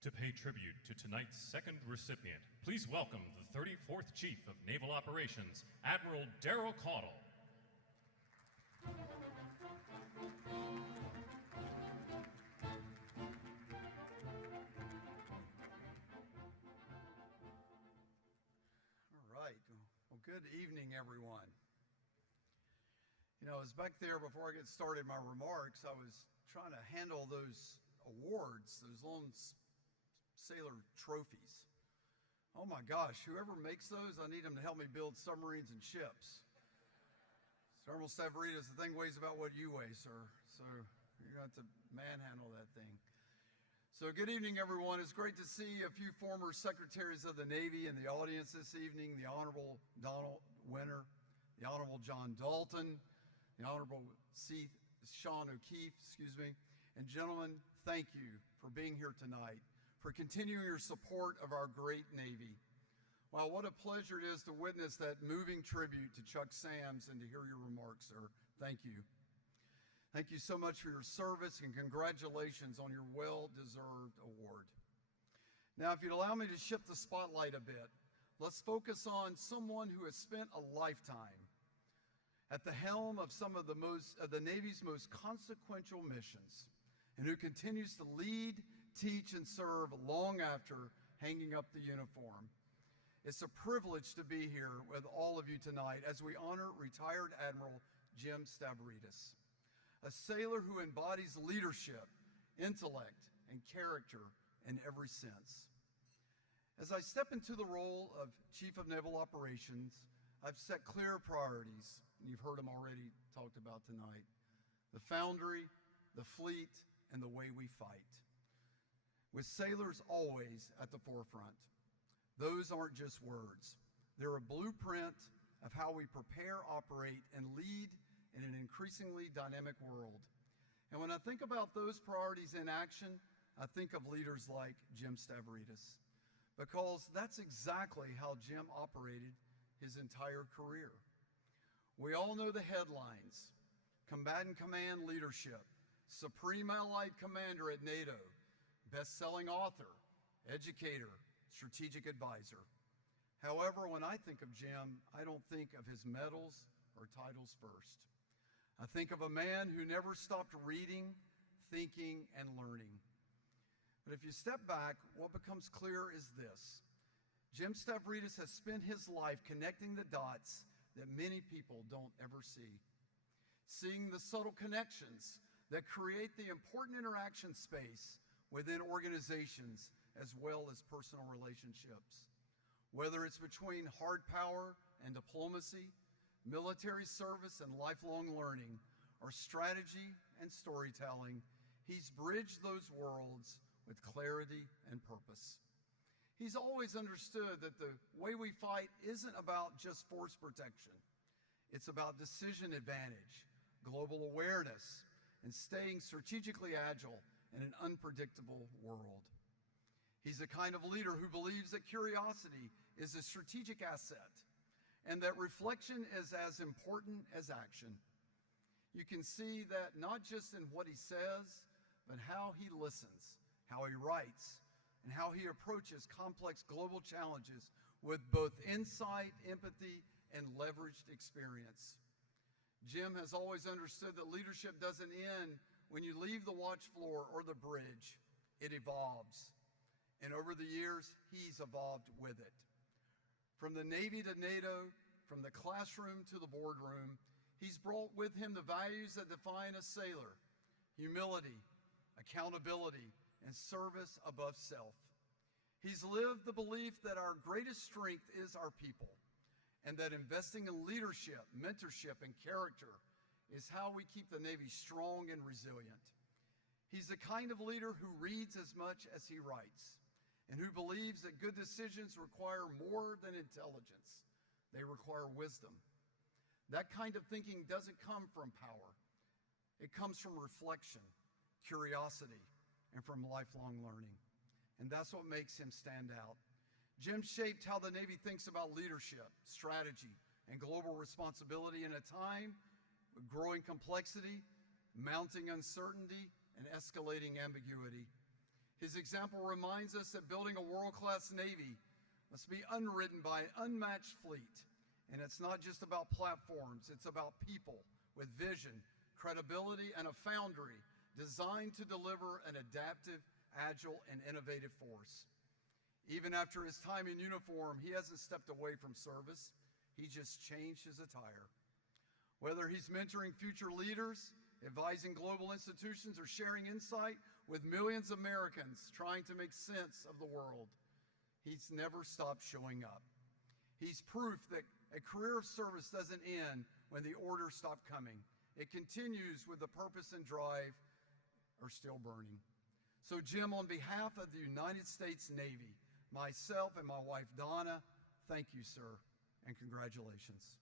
To pay tribute to tonight's second recipient, please welcome the 34th Chief of Naval Operations, Admiral Daryl Caudle. All right. Well, good evening, everyone. You know, I was back there before I get started my remarks. I was trying to handle those awards, those Lone Sailor trophies. Oh my gosh, whoever makes those, I need them to help me build submarines and ships. Admiral Stavridis, the thing weighs about what you weigh, sir. So you're going to have to manhandle that thing. So good evening, everyone. It's great to see a few former secretaries of the Navy in the audience this evening. The Honorable Donald Winter, the Honorable John Dalton, the Honorable Sean O'Keefe, and gentlemen, thank you for being here tonight, for continuing your support of our great Navy. Wow, what a pleasure it is to witness that moving tribute to Chuck Sams and to hear your remarks, sir. Thank you. Thank you so much for your service and congratulations on your well-deserved award. Now, if you'd allow me to shift the spotlight a bit, let's focus on someone who has spent a lifetime at the helm of some of the Navy's most consequential missions, and who continues to lead, teach, and serve long after hanging up the uniform. It's a privilege to be here with all of you tonight as we honor retired Admiral Jim Stavridis, a sailor who embodies leadership, intellect, and character in every sense. As I step into the role of Chief of Naval Operations, I've set clear priorities, and you've heard them already talked about tonight: the Foundry, the Fleet, and the way we fight, with sailors always at the forefront. Those aren't just words. They're a blueprint of how we prepare, operate, and lead in an increasingly dynamic world. And when I think about those priorities in action, I think of leaders like Jim Stavridis, because that's exactly how Jim operated his entire career. We all know the headlines: combatant command leadership, Supreme Allied Commander at NATO, best-selling author, educator, strategic advisor. However, when I think of Jim, I don't think of his medals or titles first. I think of a man who never stopped reading, thinking, and learning. But if you step back, what becomes clear is this: Jim Stavridis has spent his life connecting the dots that many people don't ever see, seeing the subtle connections that create the important interaction space within organizations as well as personal relationships. Whether it's between hard power and diplomacy, military service and lifelong learning, or strategy and storytelling, he's bridged those worlds with clarity and purpose. He's always understood that the way we fight isn't about just force protection. It's about decision advantage, global awareness, and staying strategically agile in an unpredictable world. He's the kind of leader who believes that curiosity is a strategic asset and that reflection is as important as action. You can see that not just in what he says, but how he listens, how he writes, and how he approaches complex global challenges with both insight, empathy, and leveraged experience. Jim has always understood that leadership doesn't end when you leave the watch floor or the bridge. It evolves. And over the years, he's evolved with it. From the Navy to NATO, from the classroom to the boardroom, he's brought with him the values that define a sailor: humility, accountability, and service above self. He's lived the belief that our greatest strength is our people, and that investing in leadership, mentorship, and character is how we keep the Navy strong and resilient. He's the kind of leader who reads as much as he writes, and who believes that good decisions require more than intelligence. They require wisdom. That kind of thinking doesn't come from power. It comes from reflection, curiosity, and from lifelong learning. And that's what makes him stand out. Jim shaped how the Navy thinks about leadership, strategy, and global responsibility in a time with growing complexity, mounting uncertainty, and escalating ambiguity. His example reminds us that building a world-class Navy must be underwritten by an unmatched fleet. And it's not just about platforms, it's about people with vision, credibility, and a foundry designed to deliver an adaptive, agile, and innovative force. Even after his time in uniform, he hasn't stepped away from service. He just changed his attire. Whether he's mentoring future leaders, advising global institutions, or sharing insight with millions of Americans trying to make sense of the world, he's never stopped showing up. He's proof that a career of service doesn't end when the orders stop coming. It continues with the purpose and drive are still burning. So Jim, on behalf of the United States Navy, myself and my wife Donna, thank you, sir, and congratulations.